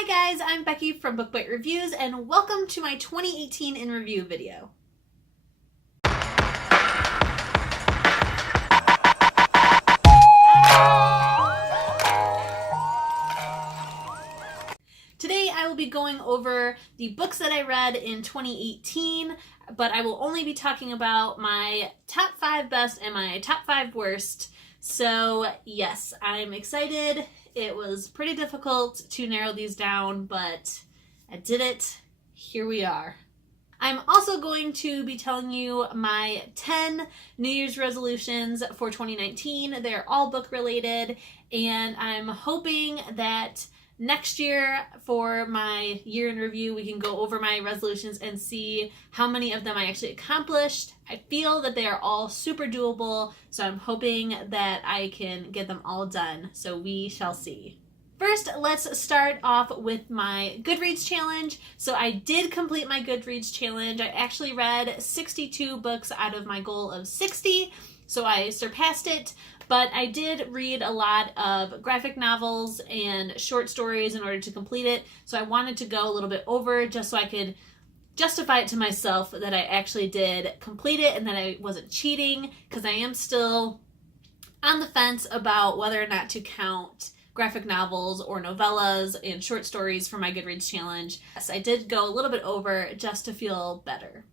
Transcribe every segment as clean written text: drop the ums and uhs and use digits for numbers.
Hi guys, I'm Becky from Book Bite Reviews and welcome to my 2018 in review video. Today I will be going over the books that I read in 2018, but I will only be talking about my top 5 best and my top 5 worst. So yes, I'm excited. It was pretty difficult to narrow these down, but I did it. Here we are. I'm also going to be telling you my 10 New Year's resolutions for 2019. They're all book related, and I'm hoping that next year for my year in review, we can go over my resolutions and see how many of them I actually accomplished. I feel that they are all super doable, so I'm hoping that I can get them all done. So we shall see. First, let's start off with my Goodreads challenge. So I did complete my Goodreads challenge. I actually read 62 books out of my goal of 60, so I surpassed it. But I did read a lot of graphic novels and short stories in order to complete it. So I wanted to go a little bit over just so I could justify it to myself that I actually did complete it and that I wasn't cheating, because I am still on the fence about whether or not to count graphic novels or novellas and short stories for my Goodreads challenge. Yes, I did go a little bit over just to feel better.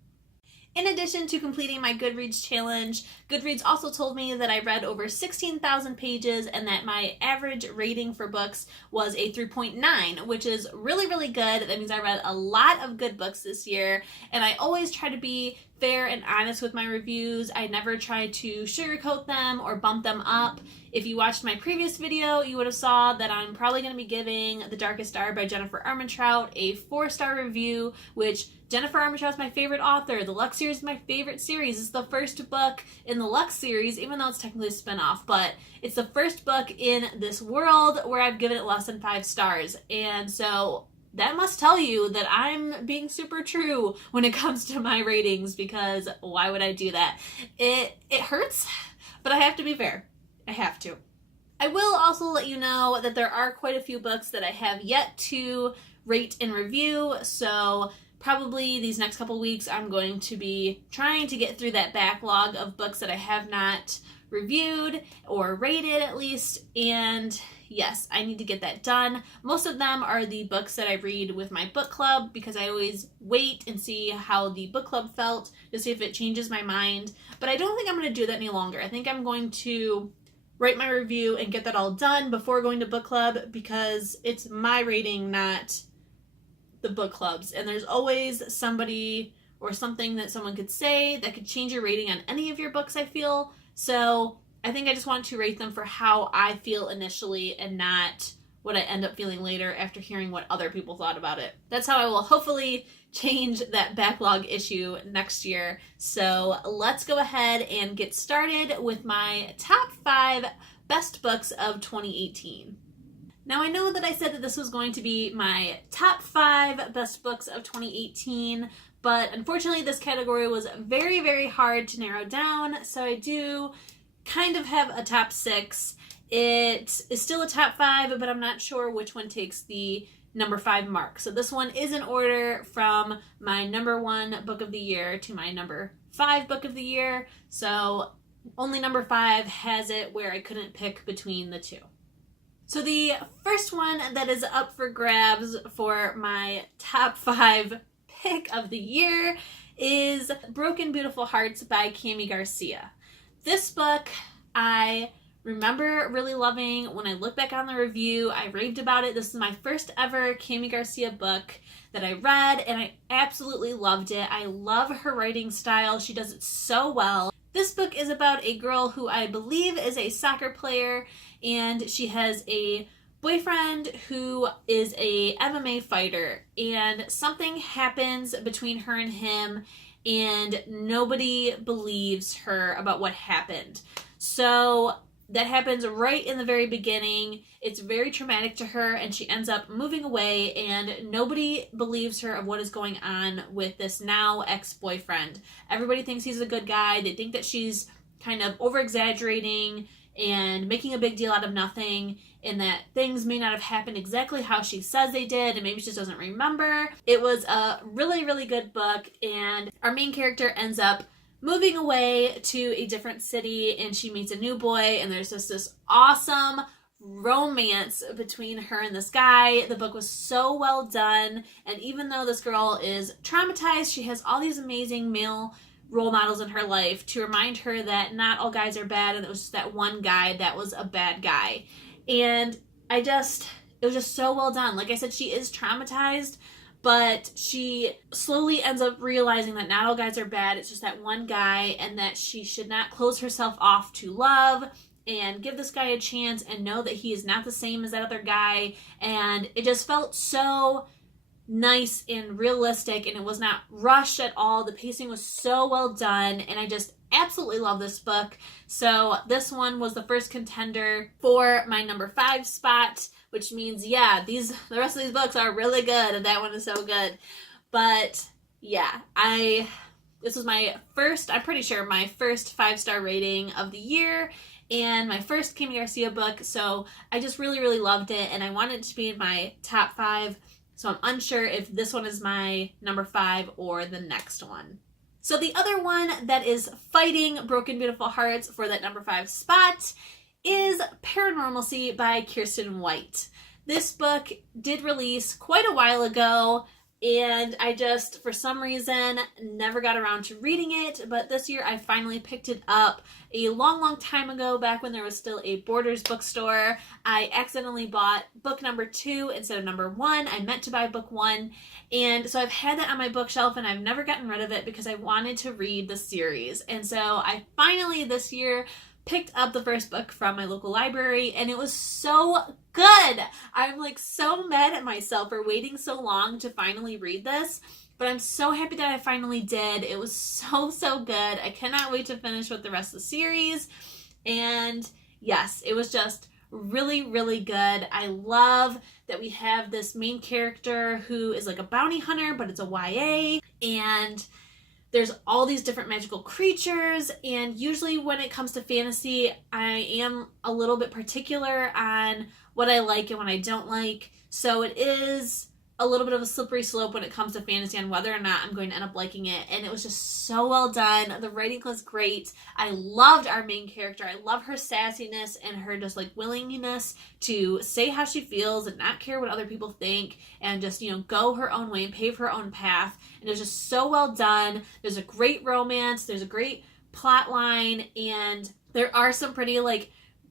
In addition to completing my Goodreads challenge, Goodreads also told me that I read over 16,000 pages and that my average rating for books was a 3.9, which is really, really good. That means I read a lot of good books this year, and I always try to be fair and honest with my reviews. I never try to sugarcoat them or bump them up. If you watched my previous video, you would have saw that I'm probably going to be giving The Darkest Star by Jennifer Armentrout a 4-star review, which Jennifer Armentrout is my favorite author. The Lux series is my favorite series. It's the first book in the Lux series, even though it's technically a spinoff, but it's the first book in this world where I've given it less than 5 stars. And so that must tell you that I'm being super true when it comes to my ratings, because why would I do that? It hurts, but I have to be fair. I have to. I will also let you know that there are quite a few books that I have yet to rate and review, so probably these next couple weeks I'm going to be trying to get through that backlog of books that I have not reviewed or rated at least, and yes, I need to get that done. Most of them are the books that I read with my book club, because I always wait and see how the book club felt to see if it changes my mind, but I don't think I'm going to do that any longer. I think I'm going to write my review and get that all done before going to book club, because it's my rating, not the book clubs, and there's always somebody or something that someone could say that could change your rating on any of your books, I feel. So I think I just want to rate them for how I feel initially and not what I end up feeling later after hearing what other people thought about it. That's how I will hopefully change that backlog issue next year. So let's go ahead and get started with my top 5 best books of 2018. Now, I know that I said that this was going to be my top 5 best books of 2018, but unfortunately this category was very, very hard to narrow down, so I do kind of have a top 6. It is still a top 5, but I'm not sure which one takes the number 5 mark. So this one is in order from my number 1 book of the year to my number 5 book of the year, so only number 5 has it where I couldn't pick between the two. So the first one that is up for grabs for my top 5 pick of the year is Broken Beautiful Hearts by Cami Garcia. This book I remember really loving. When I look back on the review, I raved about it. This is my first ever Cami Garcia book that I read, and I absolutely loved it. I love her writing style. She does it so well. This book is about a girl who I believe is a soccer player, and she has a boyfriend who is a MMA fighter, and something happens between her and him, and nobody believes her about what happened. So that happens right in the very beginning. It's very traumatic to her, and she ends up moving away, and nobody believes her of what is going on with this now ex-boyfriend. Everybody thinks he's a good guy. They think that she's kind of over-exaggerating and making a big deal out of nothing, and that things may not have happened exactly how she says they did, and maybe she just doesn't remember. It was a really, really good book, and our main character ends up moving away to a different city, and she meets a new boy, and there's just this awesome romance between her and this guy. The book was so well done, and even though this girl is traumatized, she has all these amazing male role models in her life to remind her that not all guys are bad, and it was just that one guy that was a bad guy. And it was just so well done. Like I said, she is traumatized, but she slowly ends up realizing that not all guys are bad. It's just that one guy, and that she should not close herself off to love and give this guy a chance and know that he is not the same as that other guy. And it just felt so nice and realistic, and it was not rushed at all. The pacing was so well done, and I just absolutely love this book. So this one was the first contender for my number 5 spot, which means, the rest of these books are really good, and that one is so good. But yeah, this was my first, I'm pretty sure my first 5-star rating of the year, and my first Kami Garcia book, so I just really, really loved it, and I wanted it to be in my top 5, so I'm unsure if this one is my number 5 or the next one. So the other one that is fighting Broken Beautiful Hearts for that number 5 spot is Paranormalcy by Kirsten White. This book did release quite a while ago, and I just, for some reason, never got around to reading it, but this year I finally picked it up a long, long time ago, back when there was still a Borders bookstore. I accidentally bought book number 2 instead of number 1. I meant to buy book 1, and so I've had that on my bookshelf, and I've never gotten rid of it because I wanted to read the series. And so I finally, this year, picked up the first book from my local library, and it was so good. I'm like so mad at myself for waiting so long to finally read this, but I'm so happy that I finally did. It was so, so good. I cannot wait to finish with the rest of the series. And yes, it was just really, really good. I love that we have this main character who is like a bounty hunter, but it's a YA, and there's all these different magical creatures, and usually when it comes to fantasy, I am a little bit particular on what I like and what I don't like, so it is a little bit of a slippery slope when it comes to fantasy on whether or not I'm going to end up liking it, and it was just so well done. The writing was great. I loved our main character. I love her sassiness and her just like willingness to say how she feels and not care what other people think, and just, go her own way and pave her own path. And it was just so well done. There's a great romance. There's a great plot line, and there are some pretty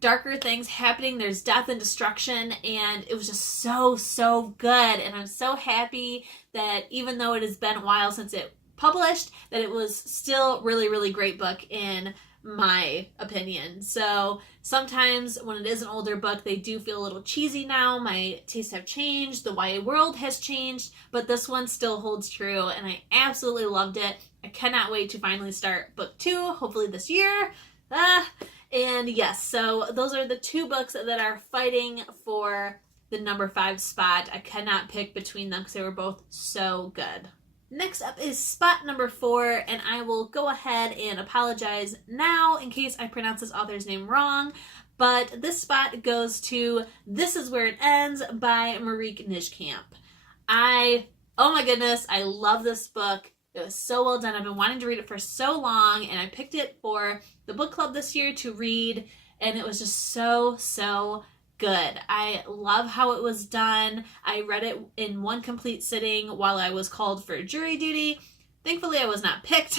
darker things happening. There's death and destruction, and it was just so, so good. And I'm so happy that even though it has been a while since it published, that it was still really, really great book in my opinion. So sometimes when it is an older book, they do feel a little cheesy now. My tastes have changed. The YA world has changed, but this one still holds true, and I absolutely loved it. I cannot wait to finally start book 2, hopefully this year. And yes, so those are the 2 books that are fighting for the number 5 spot. I cannot pick between them because they were both so good. Next up is spot number 4, and I will go ahead and apologize now in case I pronounce this author's name wrong, but this spot goes to This Is Where It Ends by Marieke Nijkamp. Oh my goodness, I love this book. It was so well done. I've been wanting to read it for so long, and I picked it for the book club this year to read, and it was just so, so good. I love how it was done. I read it in one complete sitting while I was called for jury duty. Thankfully, I was not picked,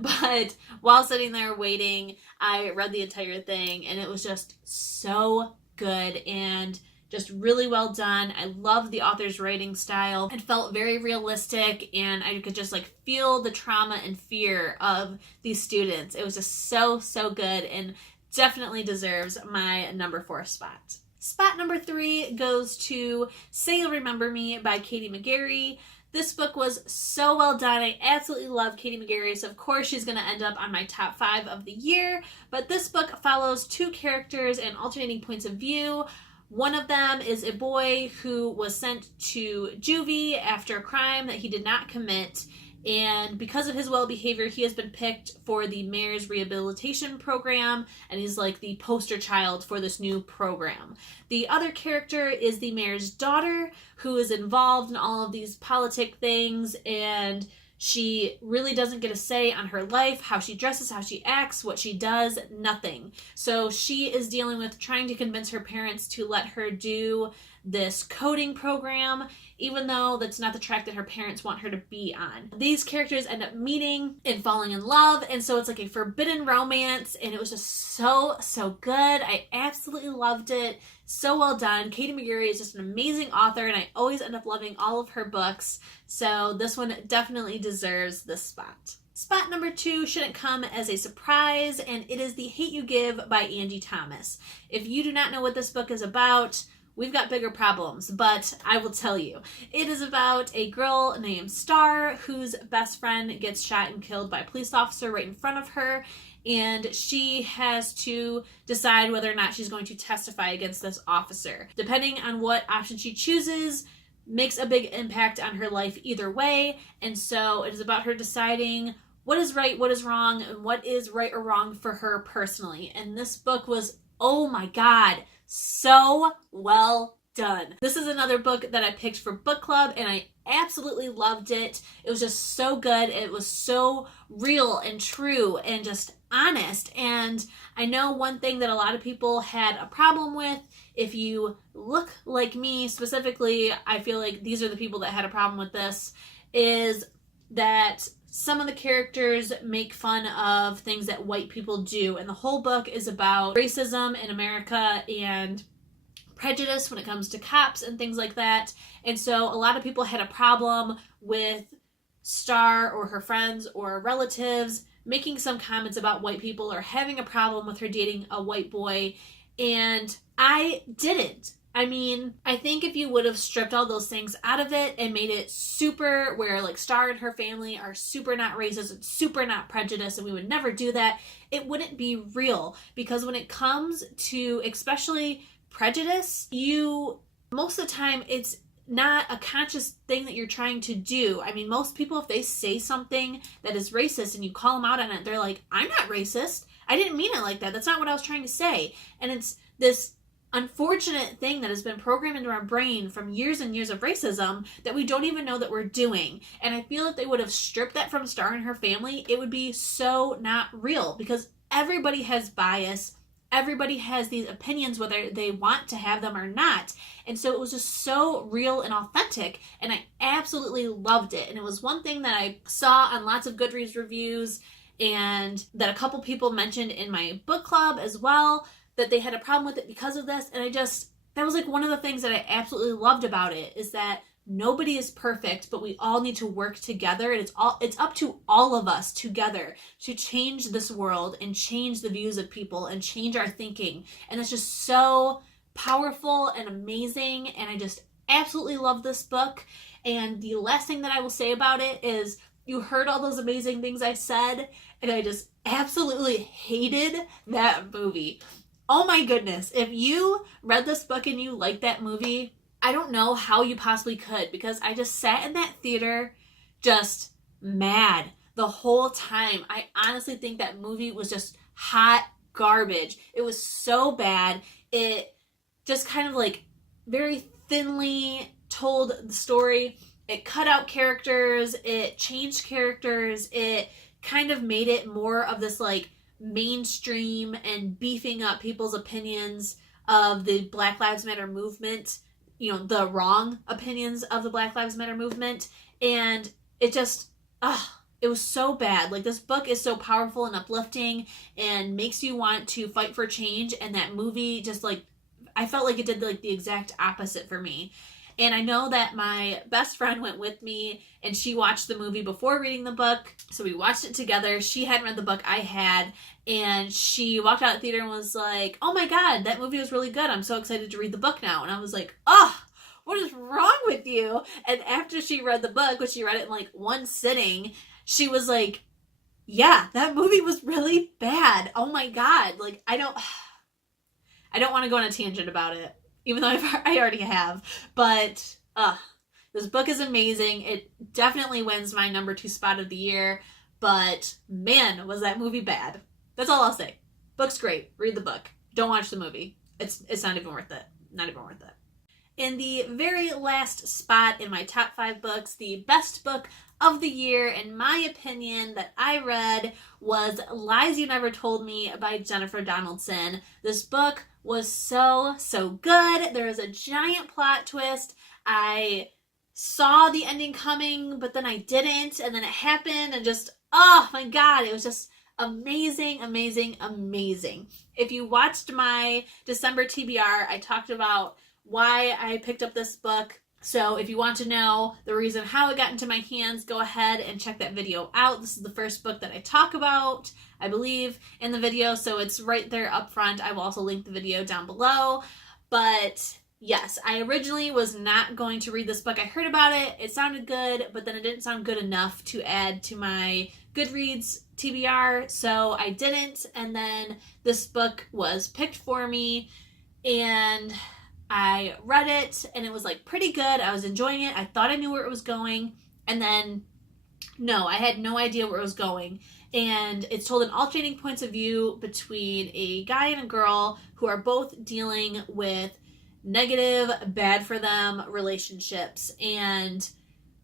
but while sitting there waiting, I read the entire thing, and it was just so good and just really well done. I loved the author's writing style. It felt very realistic, and I could just feel the trauma and fear of these students. It was just so, so good, and definitely deserves my number 4 spot. Spot number 3 goes to Say You'll Remember Me by Katie McGarry. This book was so well done. I absolutely love Katie McGarry, so of course she's going to end up on my top 5 of the year. But this book follows 2 characters and alternating points of view. One of them is a boy who was sent to juvie after a crime that he did not commit, and because of his well behavior, he has been picked for the mayor's rehabilitation program, and he's like the poster child for this new program. The other character is the mayor's daughter, who is involved in all of these politic things, and she really doesn't get a say on her life, how she dresses, how she acts, what she does, nothing. So she is dealing with trying to convince her parents to let her do this coding program, even though that's not the track that her parents want her to be on. These characters end up meeting and falling in love, and so it's like a forbidden romance, and it was just so good. I absolutely loved it. So well done. Katie McGarry is just an amazing author, and I always end up loving all of her books, so this one definitely deserves this spot. Spot number 2 shouldn't come as a surprise, and it is The Hate U Give by Angie Thomas. If you do not know what this book is about, we've got bigger problems, but I will tell you. It is about a girl named Star whose best friend gets shot and killed by a police officer right in front of her, and she has to decide whether or not she's going to testify against this officer. Depending on what option she chooses, makes a big impact on her life either way, and so it is about her deciding what is right, what is wrong, and what is right or wrong for her personally. And this book was, oh my god, so well done. This is another book that I picked for book club, and I absolutely loved it. It was just so good. It was so real and true and just honest. And I know one thing that a lot of people had a problem with, if you look like me specifically, I feel like these are the people that had a problem with this, is that some of the characters make fun of things that white people do, and the whole book is about racism in America and prejudice when it comes to cops and things like that. And so a lot of people had a problem with Star or her friends or relatives making some comments about white people or having a problem with her dating a white boy, and I didn't. I mean, I think if you would have stripped all those things out of it and made it super, where like Star and her family are super not racist and super not prejudiced, and we would never do that, it wouldn't be real. Because when it comes to especially prejudice, most of the time it's not a conscious thing that you're trying to do. I mean, most people, if they say something that is racist and you call them out on it, they're like, I'm not racist. I didn't mean it like that. That's not what I was trying to say. And it's this unfortunate thing that has been programmed into our brain from years and years of racism that we don't even know that we're doing. And I feel if they would have stripped that from Star and her family, it would be so not real, because everybody has bias. Everybody has these opinions, whether they want to have them or not. And so it was just so real and authentic, and I absolutely loved it. And it was one thing that I saw on lots of Goodreads reviews, and that a couple people mentioned in my book club as well, that they had a problem with it because of this. And that was like one of the things that I absolutely loved about it, is that nobody is perfect, but we all need to work together, and it's up to all of us together to change this world and change the views of people and change our thinking. And it's just so powerful and amazing, and I just absolutely love this book. And the last thing that I will say about it is, you heard all those amazing things I said, and I just absolutely hated that movie. Oh my goodness, if you read this book and you liked that movie, I don't know how you possibly could, because I just sat in that theater just mad the whole time. I honestly think that movie was just hot garbage. It was so bad. It just kind of like very thinly told the story. It cut out characters. It changed characters. It kind of made it more of this like mainstream and beefing up people's opinions of the Black Lives Matter movement, the wrong opinions of the Black Lives Matter movement. And it just, it was so bad. Like, this book is so powerful and uplifting and makes you want to fight for change. And that movie just like, I felt like it did like the exact opposite for me. And I know that my best friend went with me, and she watched the movie before reading the book. So we watched it together. She hadn't read the book, I had. And she walked out of the theater and was like, oh my God, that movie was really good. I'm so excited to read the book now. And I was like, what is wrong with you? And after she read the book, which she read it in like one sitting, she was like, yeah, that movie was really bad. Oh my God. Like, I don't want to go on a tangent about it, even though I already have. But This book is amazing. It definitely wins my number 2 spot of the year, but man, was that movie bad. That's all I'll say. Book's great. Read the book. Don't watch the movie. It's not even worth it. Not even worth it. In the very last spot in my top 5 books, the best book of the year, in my opinion, that I read was Lies You Never Told Me by Jennifer Donaldson. This book was so good. There was a giant plot twist. I saw the ending coming, but then I didn't, and then it happened, and just, oh my god, it was just amazing. If you watched my December TBR, I talked about why I picked up this book. So if you want to know the reason how it got into my hands, go ahead and check that video out. This is the first book that I talk about, I believe, in the video, so it's right there up front. I will also link the video down below. But yes, I originally was not going to read this book. I heard about it, it sounded good, but then it didn't sound good enough to add to my Goodreads TBR, so I didn't, and then this book was picked for me, and I read it, and it was like pretty good. I was enjoying it. I thought I knew where it was going, and then no, I had no idea where it was going. And it's told in alternating points of view between a guy and a girl who are both dealing with negative, bad for them relationships. And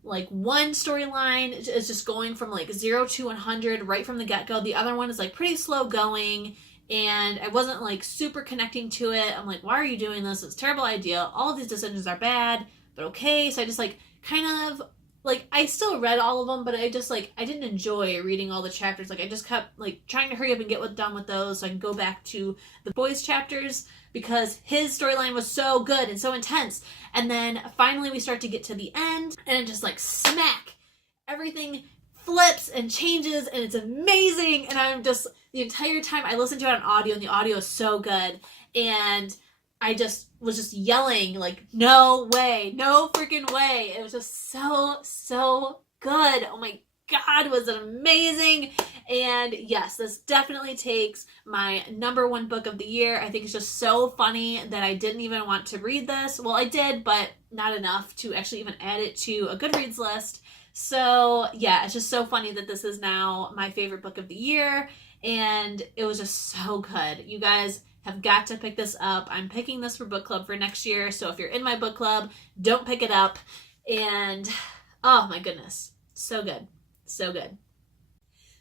like one storyline is just going from like 0 to 100 right from the get-go. The other one is like pretty slow going, and I wasn't like super connecting to it. I'm like, why are you doing this? It's a terrible idea. All of these decisions are bad, but okay. So I just like kind of like, I still read all of them, but I just like, I didn't enjoy reading all the chapters. Like I just kept like trying to hurry up and get done with those so I can go back to the boys chapters, because his storyline was so good and so intense. And then finally we start to get to the end, and it just like smack, everything flips and changes, and it's amazing. And I'm just, the entire time I listened to it on audio, and the audio is so good, and I just was just yelling like, no way, no freaking way. It was just so good. Oh my god, was it amazing. And yes, this definitely takes my number 1 book of the year. I think it's just so funny that I didn't even want to read this. Well, I did, but not enough to actually even add it to a Goodreads list. So yeah, it's just so funny that this is now my favorite book of the year, and it was just so good. You guys have got to pick this up. I'm picking this for book club for next year, so if you're in my book club, don't pick it up. And oh my goodness, so good. So good.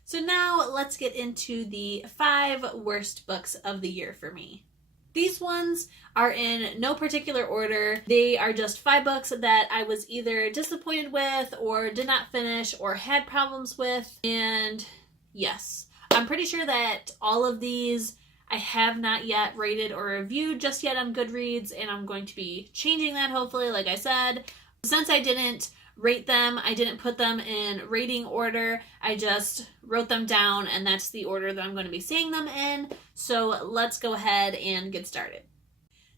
So now let's get into the 5 worst books of the year for me. These ones are in no particular order. They are just 5 books that I was either disappointed with, or did not finish, or had problems with. And yes, I'm pretty sure that all of these I have not yet rated or reviewed just yet on Goodreads, and I'm going to be changing that hopefully, like I said. Since I didn't rate them, I didn't put them in rating order, I just wrote them down, and that's the order that I'm going to be seeing them in. So let's go ahead and get started.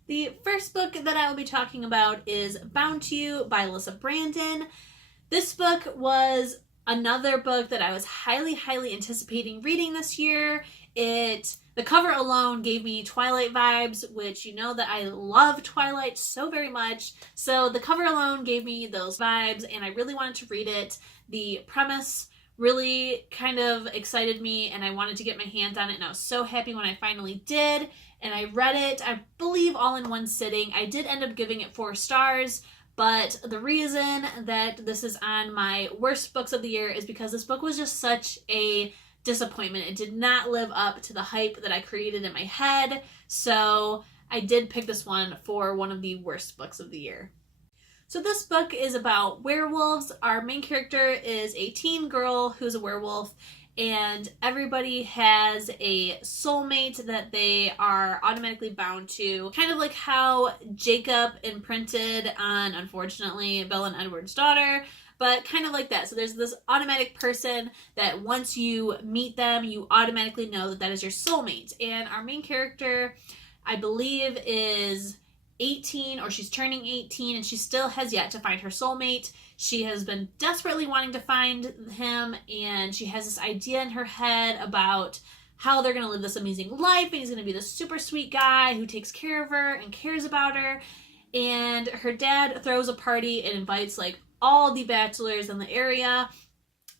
The first book that I will be talking about is Bound to You by Alyssa Brandon. This book was another book that I was highly anticipating reading this year. The cover alone gave me Twilight vibes, which you know that I love Twilight so very much. So the cover alone gave me those vibes, and I really wanted to read it. The premise really kind of excited me, and I wanted to get my hands on it, and I was so happy when I finally did. And I read it, I believe, all in one sitting. I did end up giving it 4 stars, but the reason that this is on my worst books of the year is because this book was just such a disappointment. It did not live up to the hype that I created in my head, so I did pick this one for one of the worst books of the year. So this book is about werewolves. Our main character is a teen girl who's a werewolf, and everybody has a soulmate that they are automatically bound to, kind of like how Jacob imprinted on, unfortunately, Bella and Edward's daughter, but kind of like that. So there's this automatic person that once you meet them, you automatically know that that is your soulmate. And our main character, I believe, is 18, or she's turning 18, and she still has yet to find her soulmate. She has been desperately wanting to find him, and she has this idea in her head about how they're going to live this amazing life, and he's going to be this super sweet guy who takes care of her and cares about her. And her dad throws a party and invites like all the bachelors in the area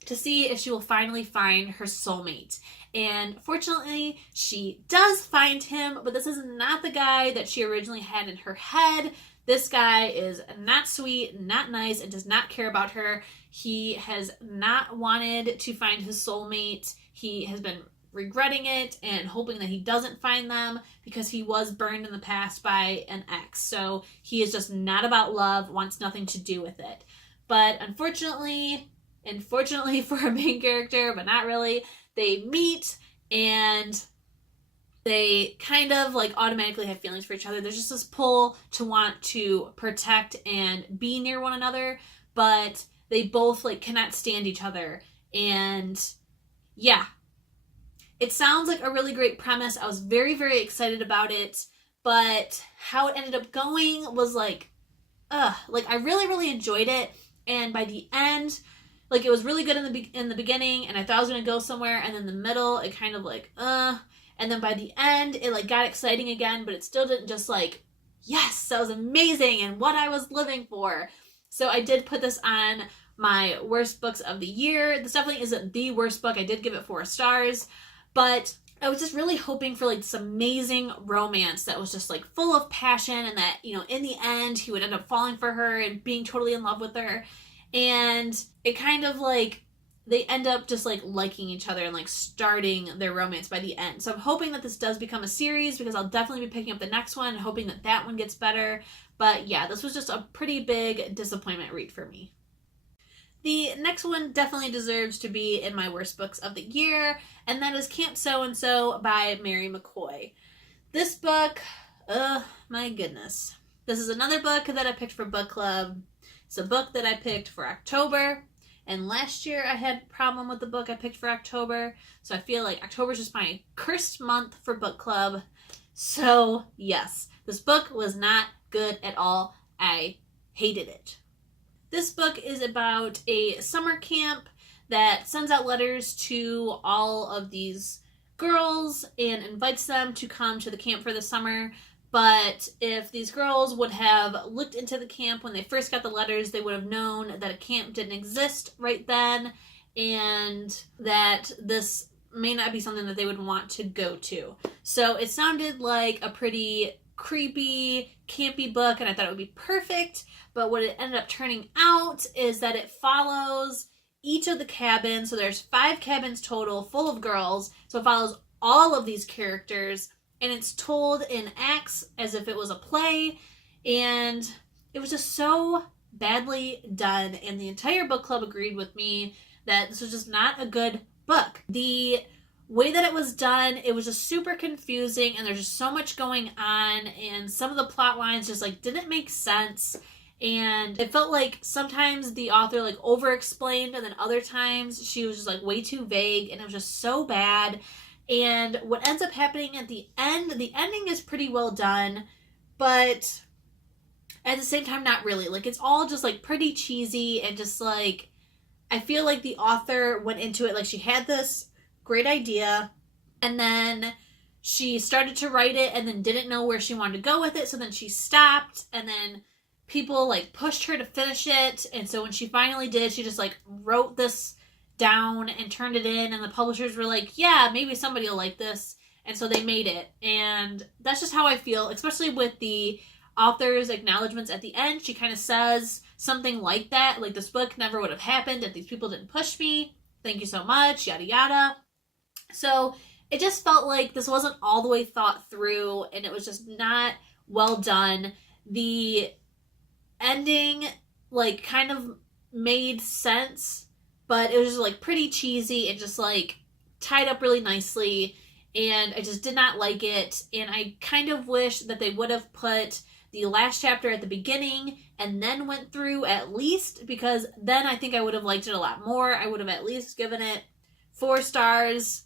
to see if she will finally find her soulmate. And fortunately, she does find him, but this is not the guy that she originally had in her head. This guy is not sweet, not nice, and does not care about her. He has not wanted to find his soulmate. He has been regretting it and hoping that he doesn't find them because he was burned in the past by an ex. So he is just not about love, wants nothing to do with it. But unfortunately for a main character, but not really, they meet and they kind of like automatically have feelings for each other. There's just this pull to want to protect and be near one another, but they both like cannot stand each other. And yeah, it sounds like a really great premise. I was very, very excited about it, but how it ended up going was like I really, really enjoyed it. And by the end, like, it was really good in the beginning, and I thought I was going to go somewhere, and then the middle, it kind of like, and then by the end, it like got exciting again, but it still didn't just like, yes, that was amazing, and what I was living for. So I did put this on my worst books of the year. This definitely isn't the worst book. I did give it 4 stars, but I was just really hoping for like this amazing romance that was just like full of passion, and that, you know, in the end, he would end up falling for her and being totally in love with her. And it kind of like, they end up just like liking each other and like starting their romance by the end. So I'm hoping that this does become a series, because I'll definitely be picking up the next one and hoping that that one gets better. But yeah, this was just a pretty big disappointment read for me. The next one definitely deserves to be in my worst books of the year, and that is Camp So-and-So by Mary McCoy. This book, my goodness. This is another book that I picked for book club. It's a book that I picked for October, and last year I had a problem with the book I picked for October, so I feel like October is just my cursed month for book club. So yes, this book was not good at all. I hated it. This book is about a summer camp that sends out letters to all of these girls and invites them to come to the camp for the summer. But if these girls would have looked into the camp when they first got the letters, they would have known that a camp didn't exist right then, and that this may not be something that they would want to go to. So it sounded like a pretty creepy, campy book, and I thought it would be perfect. But what it ended up turning out is that it follows each of the cabins. So there's 5 cabins total full of girls. So it follows all of these characters, and it's told in acts as if it was a play, and it was just so badly done, and the entire book club agreed with me that this was just not a good book. The way that it was done, it was just super confusing, and there's just so much going on, and some of the plot lines just like didn't make sense, and it felt like sometimes the author like over-explained, and then other times she was just like way too vague, and it was just so bad. And what ends up happening at the ending is pretty well done, but at the same time, not really. Like, it's all just, like, pretty cheesy, and just, like, I feel like the author went into it, like, she had this great idea, and then she started to write it, and then didn't know where she wanted to go with it, so then she stopped, and then people, like, pushed her to finish it, and so when she finally did, she just, like, wrote this down and turned it in, and the publishers were like, yeah, maybe somebody will like this, and so they made it. And that's just how I feel, especially with the author's acknowledgments at the end. She kind of says something like that, like, this book never would have happened if these people didn't push me, thank you so much, yada yada. So it just felt like this wasn't all the way thought through, and it was just not well done. The ending like kind of made sense, but it was just like pretty cheesy and just like tied up really nicely, and I just did not like it. And I kind of wish that they would have put the last chapter at the beginning and then went through at least, because then I think I would have liked it a lot more. I would have at least given it 4 stars.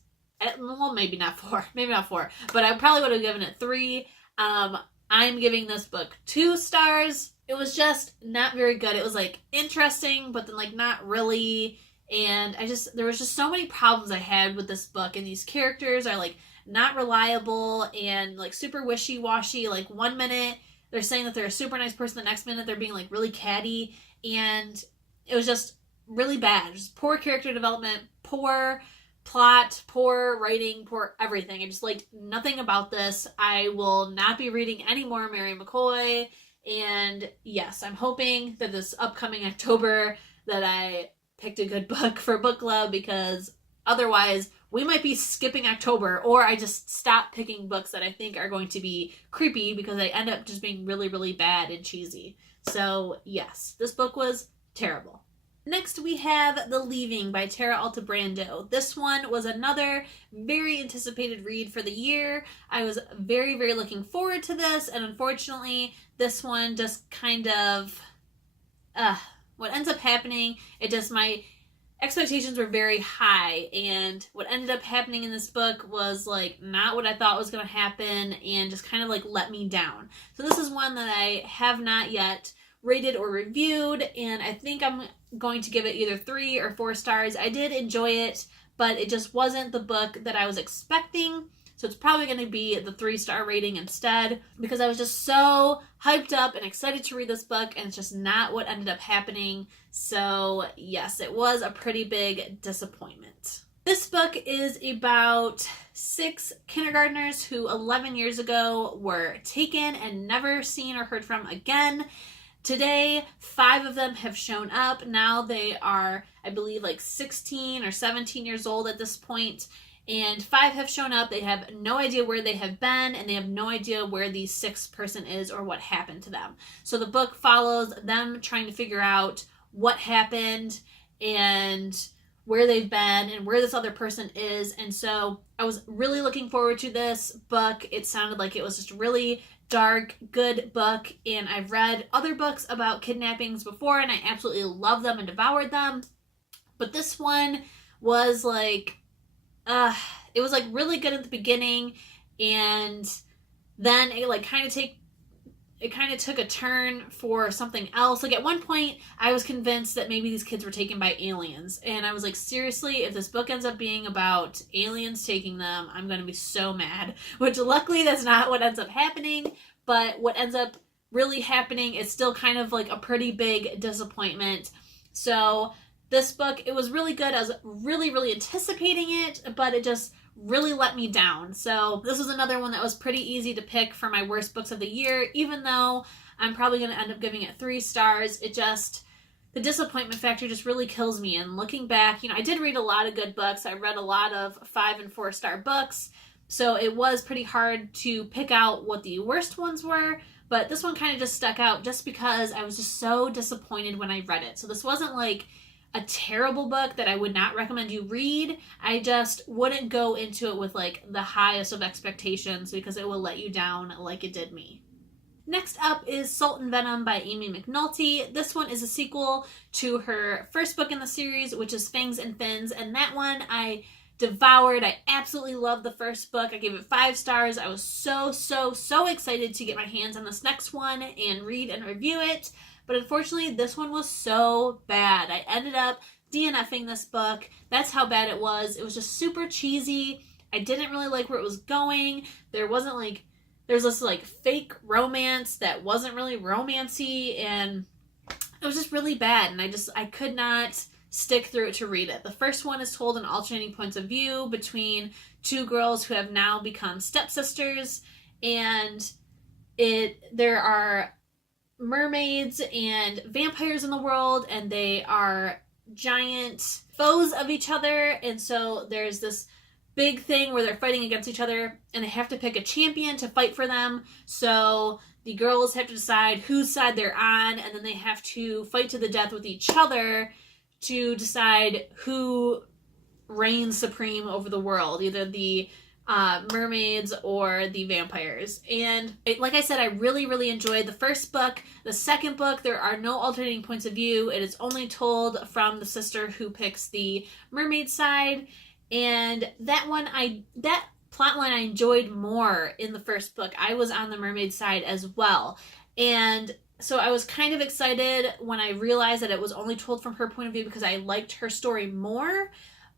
Well, maybe not 4, but I probably would have given it 3. I'm giving this book 2 stars. It was just not very good. It was like interesting, but then like not really. And there was just so many problems I had with this book, and these characters are like not reliable and like super wishy-washy. Like, one minute they're saying that they're a super nice person, the next minute they're being like really catty, and it was just really bad. Just poor character development, poor plot, poor writing, poor everything. I just liked nothing about this. I will not be reading any more Mary McCoy. And yes, I'm hoping that this upcoming October that I picked a good book for book club, because otherwise we might be skipping October, or I just stop picking books that I think are going to be creepy because they end up just being really, really bad and cheesy. So yes, this book was terrible. Next, we have The Leaving by Tara Altebrando. This one was another very anticipated read for the year. I was very, very looking forward to this, and unfortunately, this one just kind of, what ends up happening, my expectations were very high, and what ended up happening in this book was like not what I thought was going to happen, and just kind of like let me down. So this is one that I have not yet rated or reviewed, and I think I'm going to give it either 3 or 4 stars. I did enjoy it, but it just wasn't the book that I was expecting, so it's probably going to be the 3-star rating instead, because I was just so hyped up and excited to read this book, and it's just not what ended up happening. So yes, it was a pretty big disappointment. This book is about 6 kindergartners who 11 years ago were taken and never seen or heard from again. Today, 5 of them have shown up. Now they are, I believe, like 16 or 17 years old at this point, and 5 have shown up. They have no idea where they have been, and they have no idea where the 6th person is or what happened to them. So the book follows them trying to figure out what happened and where they've been and where this other person is. And so I was really looking forward to this book. It sounded like it was just really dark, good book, and I've read other books about kidnappings before, and I absolutely loved them and devoured them. But this one was like, it was like really good at the beginning, and then it kind of took a turn for something else. Like at one point, I was convinced that maybe these kids were taken by aliens, and I was like, seriously, if this book ends up being about aliens taking them, I'm going to be so mad. Which luckily that's not what ends up happening, but what ends up really happening is still kind of like a pretty big disappointment. So this book, it was really good. I was really, really anticipating it, but it just really let me down. So this was another one that was pretty easy to pick for my worst books of the year, even though I'm probably going to end up giving it 3 stars. The disappointment factor just really kills me. And looking back, I did read a lot of good books. I read a lot of 5 and 4-star books. So it was pretty hard to pick out what the worst ones were, but this one kind of just stuck out just because I was just so disappointed when I read it. So this wasn't like a terrible book that I would not recommend you read. I just wouldn't go into it with like the highest of expectations because it will let you down like it did me. Next up is Salt and Venom by Amy McNulty. This one is a sequel to her first book in the series, which is Fangs and Fins, and that one I devoured. I absolutely loved the first book. I gave it 5 stars. I was so excited to get my hands on this next one and read and review it. But unfortunately, this one was so bad. I ended up DNFing this book. That's how bad it was. It was just super cheesy. I didn't really like where it was going. There's this like fake romance that wasn't really romancy, and it was just really bad. And I could not stick through it to read it. The first one is told in alternating points of view between 2 girls who have now become stepsisters, and there are mermaids and vampires in the world, and they are giant foes of each other, and so there's this big thing where they're fighting against each other, and they have to pick a champion to fight for them. So the girls have to decide whose side they're on, and then they have to fight to the death with each other to decide who reigns supreme over the world, either the mermaids or the vampires. And like I said, I really enjoyed the first book. The second book, there are no alternating points of view. It is only told from the sister who picks the mermaid side, and that plotline I enjoyed more in the first book. I was on the mermaid side as well, and so I was kind of excited when I realized that it was only told from her point of view because I liked her story more.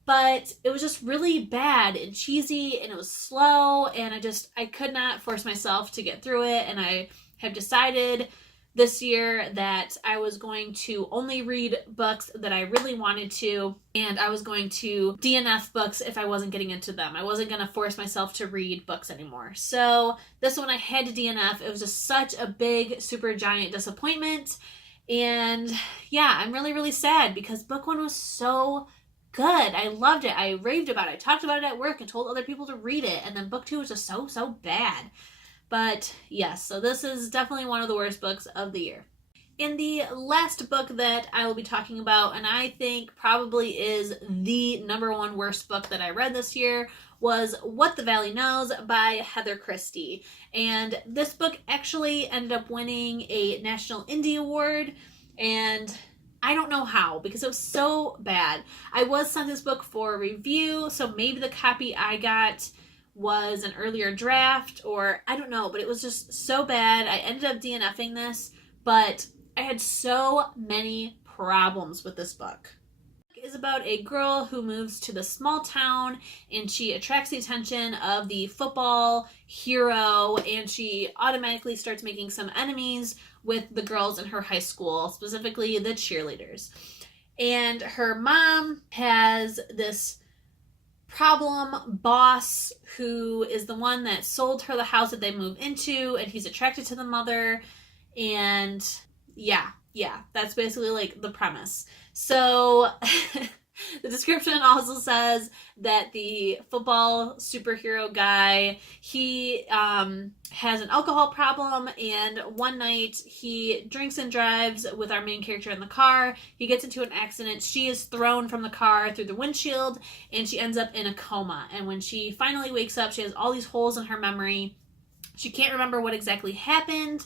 But it was just really bad and cheesy, and it was slow, and I could not force myself to get through it. And I have decided this year that I was going to only read books that I really wanted to, and I was going to DNF books if I wasn't getting into them. I wasn't going to force myself to read books anymore. So this one I had to DNF. It was just such a big, super giant disappointment. And yeah, I'm really, really sad because book one was so good. I loved it. I raved about it. I talked about it at work and told other people to read it. And then book two was just so bad. But yes, so this is definitely one of the worst books of the year. And the last book that I will be talking about, and I think probably is the number one worst book that I read this year, was What the Valley Knows by Heather Christie. And this book actually ended up winning a National Indie Award, and I don't know how, because it was so bad. I was sent this book for review, so maybe the copy I got was an earlier draft, or I don't know, but it was just so bad. I ended up DNFing this, but I had so many problems with this book. It is about a girl who moves to the small town, and she attracts the attention of the football hero, and she automatically starts making some enemies with the girls in her high school, specifically the cheerleaders. And her mom has this problem boss who is the one that sold her the house that they move into, and he's attracted to the mother, and yeah, that's basically like the premise. So the description also says that the football superhero guy, he has an alcohol problem, and one night he drinks and drives with our main character in the car. He gets into an accident. She is thrown from the car through the windshield, and she ends up in a coma. And when she finally wakes up, she has all these holes in her memory. She can't remember what exactly happened,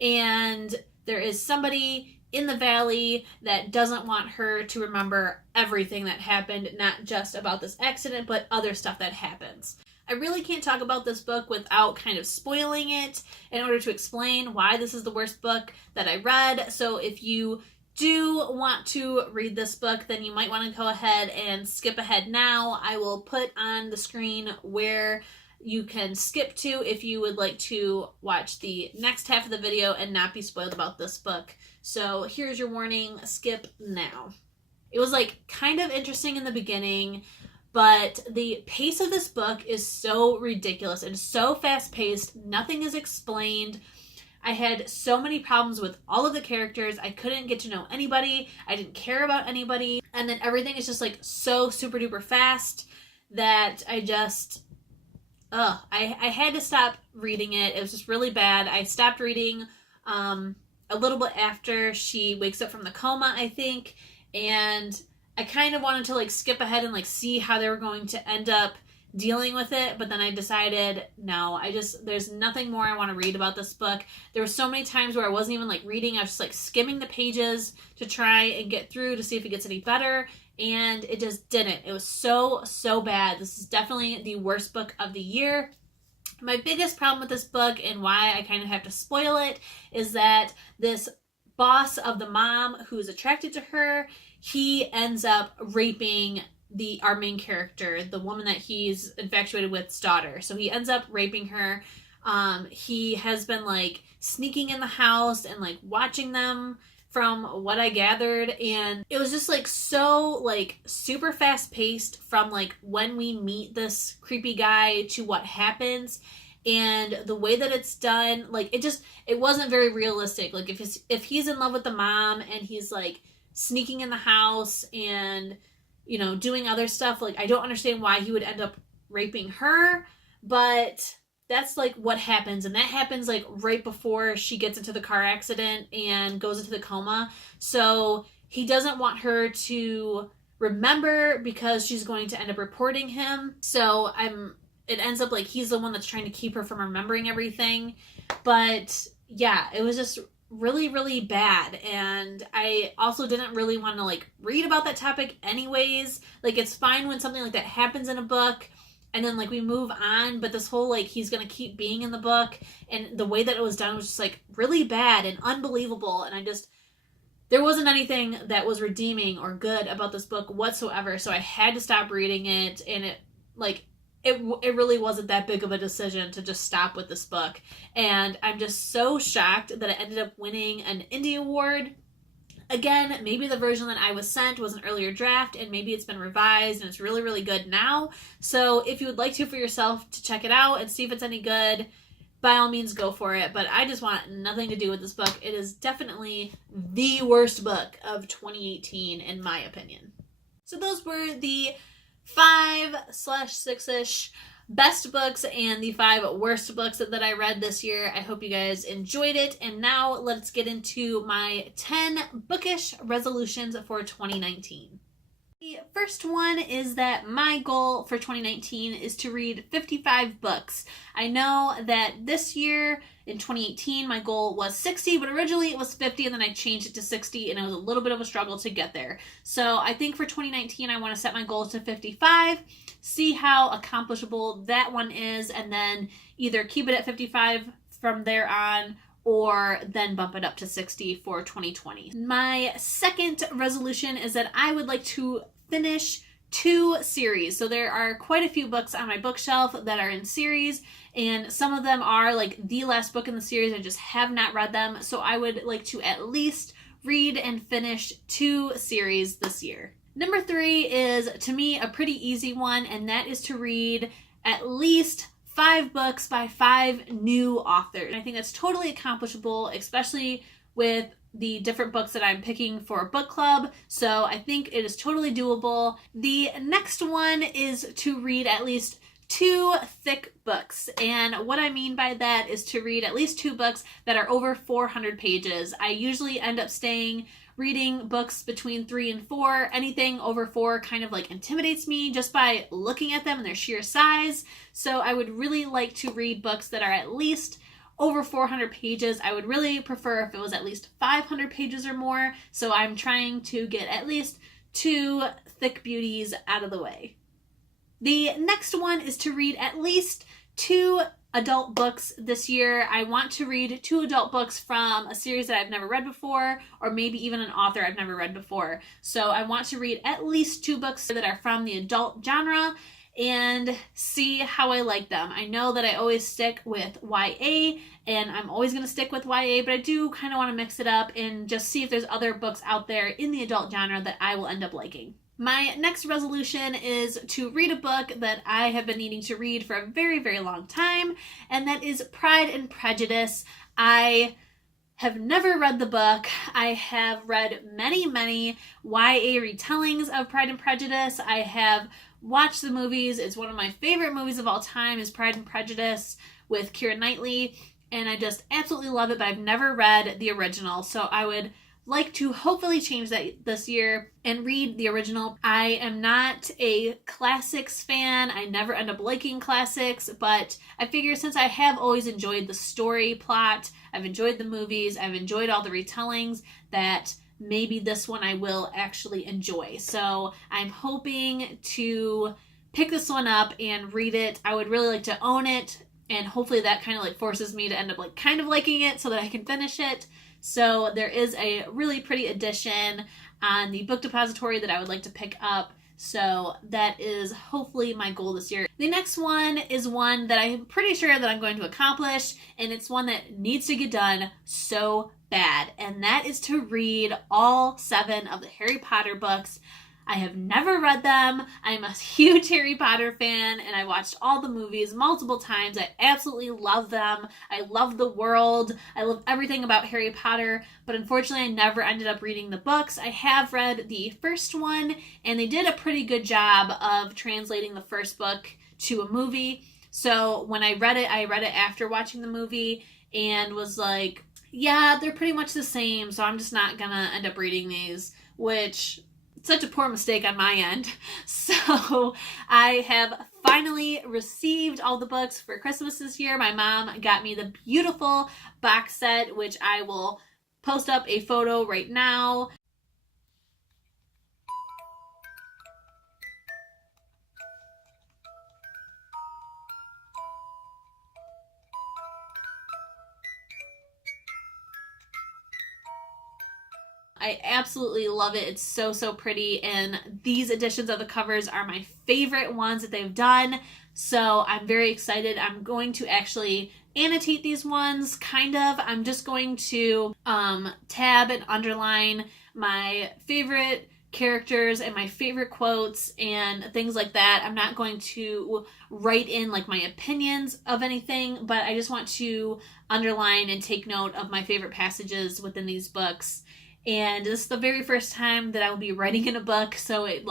and there is somebody in the valley that doesn't want her to remember everything that happened, not just about this accident, but other stuff that happens. I really can't talk about this book without kind of spoiling it in order to explain why this is the worst book that I read. So if you do want to read this book, then you might want to go ahead and skip ahead now. I will put on the screen where you can skip to if you would like to watch the next half of the video and not be spoiled about this book. So here's your warning, skip now. It was like kind of interesting in the beginning, but the pace of this book is so ridiculous and so fast paced. Nothing is explained. I had so many problems with all of the characters. I couldn't get to know anybody. I didn't care about anybody. And then everything is just like so super duper fast that I just... I had to stop reading it. It was just really bad. I stopped reading a little bit after she wakes up from the coma, I think, and I kind of wanted to like skip ahead and like see how they were going to end up dealing with it, but then I decided no, there's nothing more I want to read about this book. There were so many times where I wasn't even like reading. I was just like skimming the pages to try and get through to see if it gets any better, and it just didn't. It was so bad. This is definitely the worst book of the year. My biggest problem with this book, and why I kind of have to spoil it, is that this boss of the mom who's attracted to her, he ends up raping our main character, the woman that he's infatuated with's daughter. So he ends up raping her. He has been like sneaking in the house and like watching them, from what I gathered, and it was just like so like super fast paced from like when we meet this creepy guy to what happens, and the way that it's done, like it wasn't very realistic. Like if he's in love with the mom and he's like sneaking in the house and doing other stuff, like I don't understand why he would end up raping her, but that's like what happens, and that happens like right before she gets into the car accident and goes into the coma. So he doesn't want her to remember because she's going to end up reporting him. So it ends up like he's the one that's trying to keep her from remembering everything. But yeah, it was just really, really bad, and I also didn't really want to like read about that topic anyways. Like it's fine when something like that happens in a book, and then like we move on, but this whole like he's gonna keep being in the book, and the way that it was done was just like really bad and unbelievable, and there wasn't anything that was redeeming or good about this book whatsoever. So I had to stop reading it, and it like it really wasn't that big of a decision to just stop with this book. And I'm just so shocked that it ended up winning an Indie Award. Again, maybe the version that I was sent was an earlier draft, and maybe it's been revised and it's really, really good now. So if you would like to for yourself to check it out and see if it's any good, by all means go for it. But I just want nothing to do with this book. It is definitely the worst book of 2018 in my opinion. So those were the 5/6-ish best books and the 5 worst books that I read this year. I hope you guys enjoyed it. And now let's get into my 10 bookish resolutions for 2019. The first one is that my goal for 2019 is to read 55 books. I know that this year in 2018 my goal was 60, but originally it was 50 and then I changed it to 60 and it was a little bit of a struggle to get there. So I think for 2019 I want to set my goal to 55, see how accomplishable that one is, and then either keep it at 55 from there on or then bump it up to 60 for 2020. My second resolution is that I would like to finish 2 series. So there are quite a few books on my bookshelf that are in series, and some of them are like the last book in the series. I just have not read them. So I would like to at least read and finish 2 series this year. Number 3 is, to me, a pretty easy one, and that is to read at least 5 books by 5 new authors. And I think that's totally accomplishable, especially with the different books that I'm picking for a book club. So I think it is totally doable. The next one is to read at least 2 thick books. And what I mean by that is to read at least 2 books that are over 400 pages. I usually end up reading books between 3 and 4. Anything over 4 kind of like intimidates me just by looking at them and their sheer size. So I would really like to read books that are at least over 400 pages. I would really prefer if it was at least 500 pages or more. So I'm trying to get at least 2 thick beauties out of the way. The next one is to read at least 2 adult books this year. I want to read 2 adult books from a series that I've never read before, or maybe even an author I've never read before. So I want to read at least 2 books that are from the adult genre and see how I like them. I know that I always stick with YA, and I'm always going to stick with YA, but I do kind of want to mix it up and just see if there's other books out there in the adult genre that I will end up liking. My next resolution is to read a book that I have been needing to read for a very, very long time, and that is Pride and Prejudice. I have never read the book. I have read many, many YA retellings of Pride and Prejudice. I have watched the movies. It's one of my favorite movies of all time is Pride and Prejudice with Keira Knightley, and I just absolutely love it, but I've never read the original, so I would like to hopefully change that this year and read the original. I am not a classics fan. I never end up liking classics, but I figure since I have always enjoyed the story plot, I've enjoyed the movies, I've enjoyed all the retellings, that maybe this one I will actually enjoy. So I'm hoping to pick this one up and read it. I would really like to own it, and hopefully that kind of like forces me to end up like kind of liking it so that I can finish it. So there is a really pretty edition on the book depository that I would like to pick up. So that is hopefully my goal this year. The next one is one that I'm pretty sure that I'm going to accomplish, and it's one that needs to get done so bad, and that is to read all 7 of the Harry Potter books. I have never read them. I'm a huge Harry Potter fan, and I watched all the movies multiple times. I absolutely love them. I love the world. I love everything about Harry Potter, but unfortunately I never ended up reading the books. I have read the first one, and they did a pretty good job of translating the first book to a movie. So when I read it after watching the movie and was like, yeah, they're pretty much the same, so I'm just not gonna end up reading these, which such a poor mistake on my end. So I have finally received all the books for Christmas this year. My mom got me the beautiful box set, which I will post up a photo right now. I absolutely love it. It's so, so pretty, and these editions of the covers are my favorite ones that they've done, so I'm very excited. I'm going to actually annotate these ones, kind of. I'm just going to tab and underline my favorite characters and my favorite quotes and things like that. I'm not going to write in like my opinions of anything, but I just want to underline and take note of my favorite passages within these books. And this is the very first time that I will be writing in a book, so it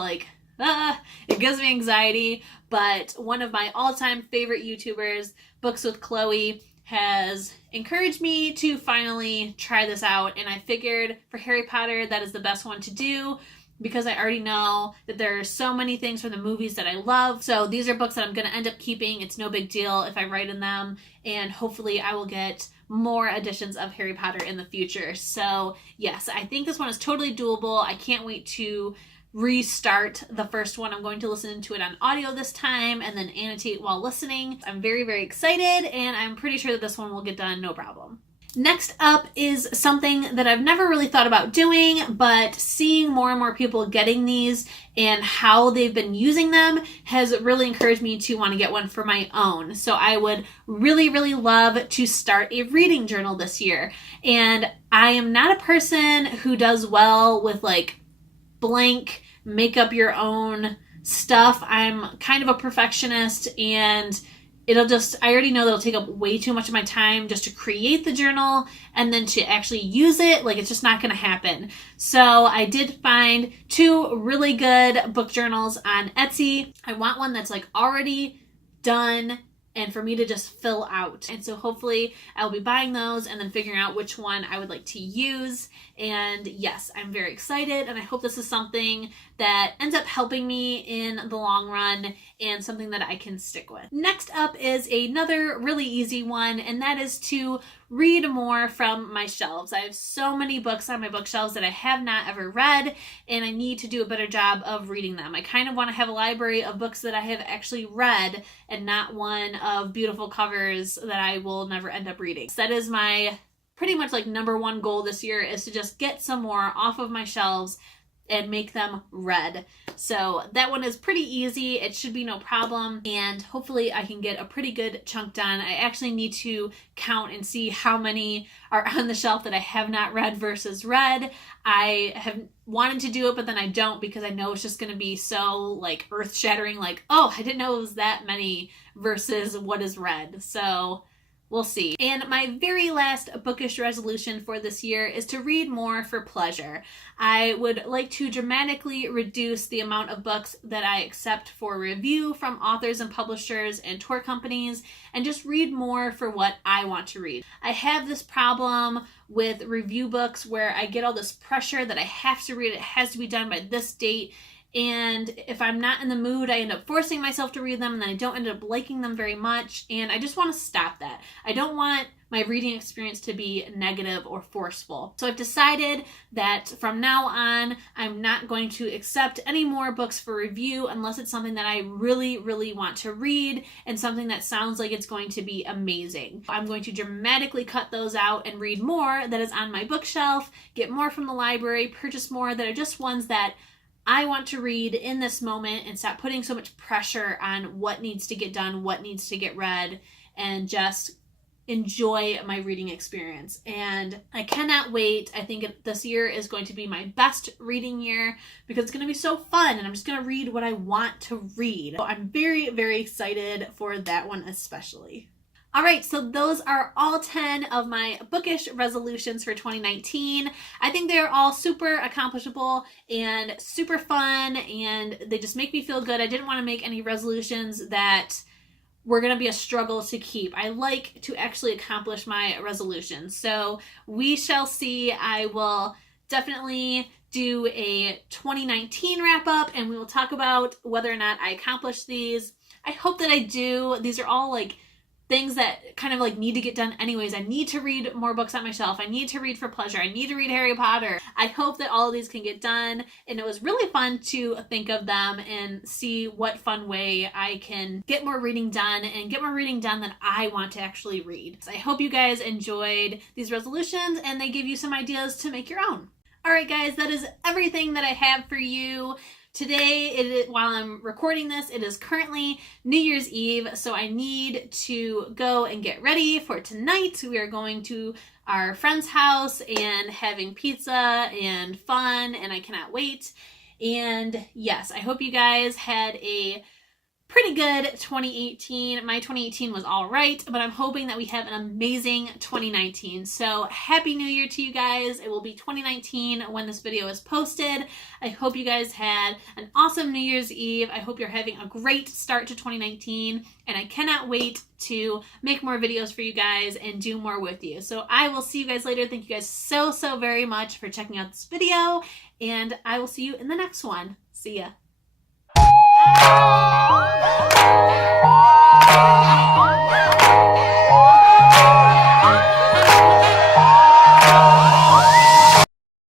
gives me anxiety. But one of my all-time favorite YouTubers, Books with Chloe, has encouraged me to finally try this out, and I figured for Harry Potter that is the best one to do, because I already know that there are so many things from the movies that I love. So these are books that I'm going to end up keeping. It's no big deal if I write in them, and hopefully I will get more editions of Harry Potter in the future. So yes, I think this one is totally doable. I can't wait to restart the first one. I'm going to listen to it on audio this time and then annotate while listening. I'm very, very excited, and I'm pretty sure that this one will get done no problem. Next up is something that I've never really thought about doing, but seeing more and more people getting these and how they've been using them has really encouraged me to want to get one for my own. So I would really, really love to start a reading journal this year. And I am not a person who does well with like blank, make up your own stuff. I'm kind of a perfectionist, and I already know that'll take up way too much of my time just to create the journal, and then to actually use it, like, it's just not going to happen. So I did find 2 really good book journals on Etsy. I want one that's like already done and for me to just fill out. And so hopefully I'll be buying those and then figuring out which one I would like to use. And yes, I'm very excited, and I hope this is something that ends up helping me in the long run and something that I can stick with. Next up is another really easy one, and that is to read more from my shelves. I have so many books on my bookshelves that I have not ever read, and I need to do a better job of reading them. I kind of want to have a library of books that I have actually read and not one of beautiful covers that I will never end up reading. So that is my pretty much like number one goal this year, is to just get some more off of my shelves and make them read. So that one is pretty easy. It should be no problem, and hopefully I can get a pretty good chunk done. I actually need to count and see how many are on the shelf that I have not read versus read. I have wanted to do it, but then I don't, because I know it's just going to be so like earth-shattering, like, oh, I didn't know it was that many versus what is read. So we'll see. And my very last bookish resolution for this year is to read more for pleasure. I would like to dramatically reduce the amount of books that I accept for review from authors and publishers and tour companies, and just read more for what I want to read. I have this problem with review books where I get all this pressure that I have to read it, has to be done by this date. And if I'm not in the mood, I end up forcing myself to read them, and then I don't end up liking them very much. And I just want to stop that. I don't want my reading experience to be negative or forceful. So I've decided that from now on, I'm not going to accept any more books for review unless it's something that I really, really want to read and something that sounds like it's going to be amazing. I'm going to dramatically cut those out and read more that is on my bookshelf, get more from the library, purchase more that are just ones that I want to read in this moment, and stop putting so much pressure on what needs to get done, what needs to get read, and just enjoy my reading experience. And I cannot wait. I think this year is going to be my best reading year because it's going to be so fun, and I'm just going to read what I want to read. So I'm very, very excited for that one especially. All right, so those are all 10 of my bookish resolutions for 2019. I think they're all super accomplishable and super fun, and they just make me feel good. I didn't want to make any resolutions that were going to be a struggle to keep. I like to actually accomplish my resolutions. So we shall see. I will definitely do a 2019 wrap up, and we will talk about whether or not I accomplish these. I hope that I do. These are all like things that kind of like need to get done anyways. I need to read more books on my shelf. I need to read for pleasure. I need to read Harry Potter. I hope that all of these can get done, and it was really fun to think of them and see what fun way I can get more reading done and get more reading done that I want to actually read. So I hope you guys enjoyed these resolutions and they give you some ideas to make your own. All right, guys, that is everything that I have for you. Today, while I'm recording this, it is currently New Year's Eve, so I need to go and get ready for tonight. We are going to our friend's house and having pizza and fun, and I cannot wait. And yes, I hope you guys had a pretty good 2018. My 2018 was all right, but I'm hoping that we have an amazing 2019. So happy new year to you guys. It will be 2019 when this video is posted. I hope you guys had an awesome New Year's Eve. I hope you're having a great start to 2019, and I cannot wait to make more videos for you guys and do more with you. So I will see you guys later. Thank you guys so very much for checking out this video, and I will see you in the next one. See ya.